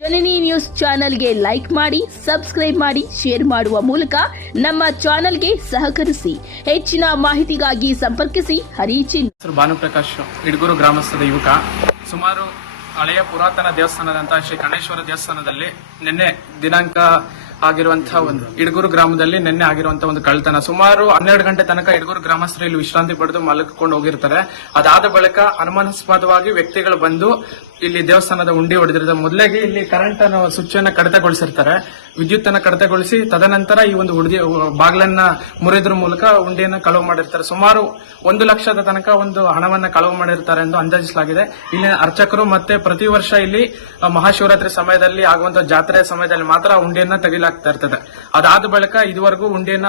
ಜನನಿ news ಚಾನೆಲ್ಗೆ like ಮಾಡಿ, subscribe ಮಾಡಿ, ಶೇರ್ ಮಾಡುವ ಮೂಲಕ ನಮ್ಮ ಚಾನೆಲ್ಗೆ ಸಹಕರಿಸಿ. ಹೆಚ್ಚಿನ ಮಾಹಿತಿಗಾಗಿ ಸಂಪರ್ಕಿಸಿ ಹರಿಚಿನ್. ಭಾನುಪ್ರಕಾಶ್ ಇಡಗೂರು ಗ್ರಾಮಸ್ಥದ ಯುವಕ. ಸುಮಾರು ಹಳೆಯ ಪುರಾತನ ದೇವಸ್ಥಾನದಂತಹ ಶ್ರೀ ಗಣೇಶ್ವರ ದೇವಸ್ಥಾನದಲ್ಲಿ ನಿನ್ನೆ ದಿನಾಂಕ ಆಗಿರುವಂತಹ ಒಂದು ಇಡಗೂರು ಗ್ರಾಮದಲ್ಲಿ ನಿನ್ನೆ ಆಗಿರುವಂತಹ ಒಂದು ಕಳ್ಳತನ. ಸುಮಾರು 12 ಗಂಟೆ ತನಕ ಇಡಗೂರು ಗ್ರಾಮಸ್ಥರು ಇಲ್ಲಿ ವಿಶ್ರಾಂತಿ ಪಡೆದು ಮಲಗಿಕೊಂಡು ಹೋಗಿರ್ತಾರೆ. ಅದಾದ ಬಳಿಕ ಅನುಮಾನಾಸ್ಪದವಾಗಿ ವ್ಯಕ್ತಿಗಳು ಬಂದು ಇಲ್ಲಿ ದೇವಸ್ಥಾನದ ಉಂಡಿ ಹೊಡೆದಿರೋದು. ಮೊದಲಿಗೆ ಇಲ್ಲಿ ಕರೆಂಟ್ ಅನ್ನು ಸ್ವಿಚ್ ಅನ್ನ ಕಡಿತಗೊಳಿಸಿರ್ತಾರೆ, ವಿದ್ಯುತ್ ಅನ್ನ ಕಡಿತಗೊಳಿಸಿ ತದನಂತರ ಈ ಒಂದು ಬಾಗಿಲನ್ನ ಮುರಿದ್ರ ಮೂಲಕ ಉಂಡಿಯನ್ನ ಕಳವು ಮಾಡಿರ್ತಾರೆ. ಸುಮಾರು 1 ಲಕ್ಷದ ತನಕ ಒಂದು ಹಣವನ್ನ ಕಳವು ಮಾಡಿರ್ತಾರೆ ಎಂದು ಅಂದಾಜಿಸಲಾಗಿದೆ. ಇಲ್ಲಿನ ಅರ್ಚಕರು ಮತ್ತೆ ಪ್ರತಿ ವರ್ಷ ಇಲ್ಲಿ ಮಹಾಶಿವರಾತ್ರಿ ಸಮಯದಲ್ಲಿ ಆಗುವಂತಹ ಜಾತ್ರೆಯ ಸಮಯದಲ್ಲಿ ಮಾತ್ರ ಉಂಡಿಯನ್ನ ತೆಗಿಲಾಗ್ತಾ ಇರ್ತದೆ. ಅದಾದ ಬಳಿಕ ಇದುವರೆಗೂ ಉಂಡಿಯನ್ನ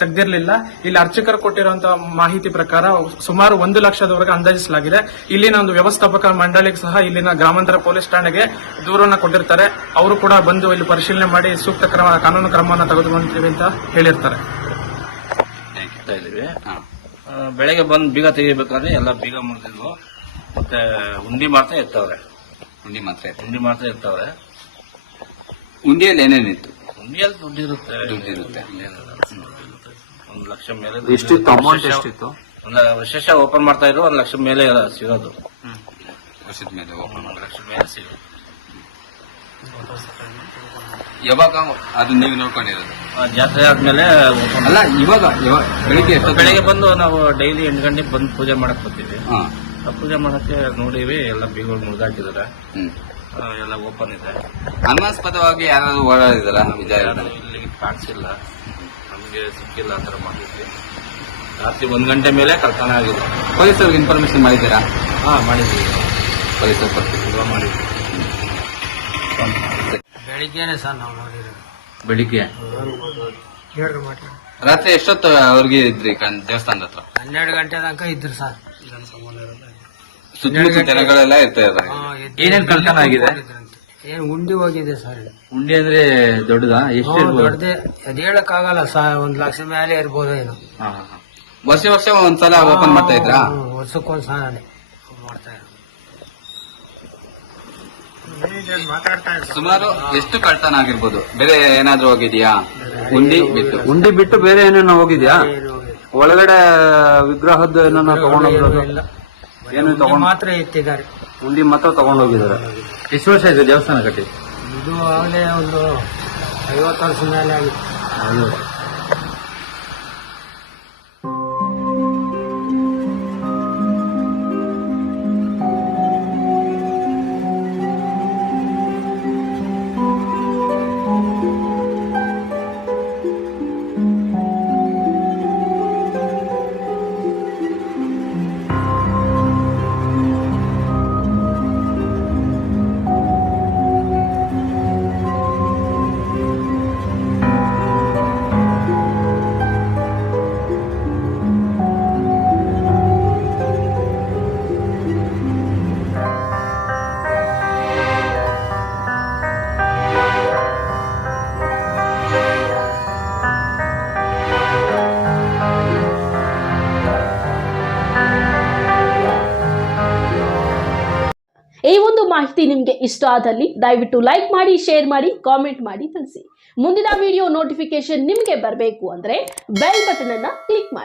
ತೆಗೆದಿರಲಿಲ್ಲ. ಇಲ್ಲಿ ಅರ್ಚಕರು ಕೊಟ್ಟಿರುವಂತಹ ಮಾಹಿತಿ ಪ್ರಕಾರ ಸುಮಾರು 1 ಲಕ್ಷದವರೆಗೆ ಅಂದಾಜಿಸಲಾಗಿದೆ. ಇಲ್ಲಿನ ಒಂದು ವ್ಯವಸ್ಥಾಪಕ ಮಂಡಳಿಗೆ ಸಹ ಇಲ್ಲಿನ ಗ್ರಾಮಾಂತರ ಪೊಲೀಸ್ ಠಾಣೆಗೆ ದೂರನ್ನ ಕೊಟ್ಟಿರ್ತಾರೆ. ಅವರು ಕೂಡ ಬಂದು ಇಲ್ಲಿ ಪರಿಶೀಲನೆ ಮಾಡಿ ಸೂಕ್ತ ಕಾನೂನು ಕ್ರಮವನ್ನು ತೆಗೆದುಕೊಂತೀವಿ ಅಂತ ಹೇಳಿರ್ತಾರೆ. ಬೆಳಗ್ಗೆ ಬಂದು ಬೀಗ ತೆಗಿಬೇಕಾದ್ರೆ ಎಲ್ಲ ಬೀಗ ಮುರಿದಿದ್ವು. ಮತ್ತೆ ಉಂಡಿ ಮಾಡ್ತಾ ಇರ್ತಾವ್ರೆ. ಉಂಡಿ ಮಾಡ್ತಾ ಇರ್ತಾವ್ರೆ. ಉಂಡಿಯಲ್ಲಿ ಏನೇನಿತ್ತು? ಉಂಡಿಯಲ್ಲಿ ದುಡ್ಡಿರುತ್ತೆ. 1 ಲಕ್ಷ ಮೇಲೆ ಎಷ್ಟಿತ್ತು? ಅಮೌಂಟ್ ಎಷ್ಟಿತ್ತು? ಒಂದು ವಿಶೇಷ ಓಪನ್ ಮಾಡ್ತಾ ಇದ್ರು 1 ಲಕ್ಷ ಮೇಲೆ ಸಿಗೋದು. ವರ್ಷದ ಮೇಲೆ ಓಪನ್ 1 ಲಕ್ಷ ಮೇಲೆ ಸಿಗೋದು. ಯಾವಾಗ ಅದು ನೀವು ನೋಡ್ಕೊಂಡಿರೋದು? ಜಾತ್ರೆ ಆದ್ಮೇಲೆ ಅಲ್ಲ, ಇವಾಗ ಬೆಳಿಗ್ಗೆ ಬಂದು ನಾವು ಡೈಲಿ 8 ಗಂಟೆಗೆ ಬಂದು ಪೂಜೆ ಮಾಡಕ್ ಬರ್ತೀವಿ. ಪೂಜೆ ಮಾಡಕ್ಕೆ ನೋಡಿವಿ, ಎಲ್ಲ ಬೀಗಳು ಮುರಿದಾಕಿದ್ದಾರೆ, ಎಲ್ಲ ಓಪನ್ ಇದೆ. ಅನುಮಾನಾಸ್ಪದವಾಗಿ ಯಾರಾದ್ರೂ ಓಡಾಡಿದಾರ? ಇಲ್ಲಿ ಕಾಣಿಸಿಲ್ಲ, ನಮಗೆ ಸಿಕ್ಕಿಲ್ಲ ಆ ಥರ ಮಾಹಿತಿ. ರಾತ್ರಿ 1 ಗಂಟೆ ಮೇಲೆ ಕಳ್ತನ ಆಗಿದೆ. ಪೊಲೀಸರಿಗೆ ಇನ್ಫಾರ್ಮೇಶನ್ ಮಾಡಿದ್ದೀರಾ? ಮಾಡಿದ್ವಿ. ಪೊಲೀಸರು ಮಾಡಿದ್ವಿ. ಬೆಳಿಗ್ಗೆನೆ ಸರ್ ನಾವು ನೋಡಿರೋದು. ಬೆಳಿಗ್ಗೆ ರಾತ್ರಿ ಎಷ್ಟೊತ್ತು ಅವ್ರಿಗೆ ಇದ್ರಿ ದೇವಸ್ಥಾನದ ಹತ್ರ? 12 ಗಂಟೆ ತನಕ ಇದ್ರು ಸರ್. ಸುತ್ತಮುತ್ತ ಜನಗಳೆಲ್ಲ ಇರ್ತಾರೆ. ಏನೇನ್ ಕಳ್ತನ ಆಗಿದೆ? ಏನ್ ಉಂಡಿ ಹೋಗಿದೆ ಸರ್. ಉಂಡಿ ಅಂದ್ರೆ ದೊಡ್ಡದಾ? ಎಷ್ಟು ದೊಡ್ಡದೆ, ಅದ್ ಹೇಳಕ್ಕಾಗಲ್ಲ ಸರ್. 1 ಲಕ್ಷ ಮೇಲೆ ಇರ್ಬೋದು ಏನೋ. ವರ್ಷ ಒಂದ್ಸಲ ಓಪನ್ ಮಾಡ್ತಾ ಇದ್ರಾ? ವರ್ಷಕ್ಕೊಂದ್ ಸಲ ಮಾಡ್ತಾ ಇದ್ರು. ಸುಮಾರು ಎಷ್ಟು ಕಳ್ತನ ಆಗಿರ್ಬೋದು? ಬೇರೆ ಏನಾದ್ರೂ ಹೋಗಿದ್ಯಾ? ಉಂಡಿ ಬಿಟ್ಟು ಬೇರೆ ಏನೇನೋ ಹೋಗಿದ್ಯಾ? ಒಳಗಡೆ ವಿಗ್ರಹದ್ದು ಏನೋ ತಗೊಂಡೋಗಿರೋದು? ಏನು ತಗೊಂಡ್ ಮಾತ್ರ ಎತ್ತಿದ್ದಾರೆ. ಉಂಡಿ ಮಾತ್ರ ತಗೊಂಡೋಗಿದ್ದಾರೆ. ಎಷ್ಟು ವರ್ಷ ಇದೆ ದೇವಸ್ಥಾನ ಕಟ್ಟಿ? ಇದು ಆಗಲೇ ಒಂದು 50 ವರ್ಷ ಮೇಲೆ ಆಗಿತ್ತು. ಈ ಒಂದು ಮಾಹಿತಿ ನಿಮಗೆ ಇಷ್ಟ ಆದಲ್ಲಿ ದಯವಿಟ್ಟು ಲೈಕ್ ಮಾಡಿ, ಶೇರ್ ಮಾಡಿ, ಕಾಮೆಂಟ್ ಮಾಡಿ ತಿಳಿಸಿ. ಮುಂದಿನ ವಿಡಿಯೋ ನೋಟಿಫಿಕೇಶನ್ ನಿಮಗೆ ಬರಬೇಕು ಅಂದ್ರೆ ಬೆಲ್ ಬಟನ್ ಅನ್ನ ಕ್ಲಿಕ್ ಮಾಡಿ.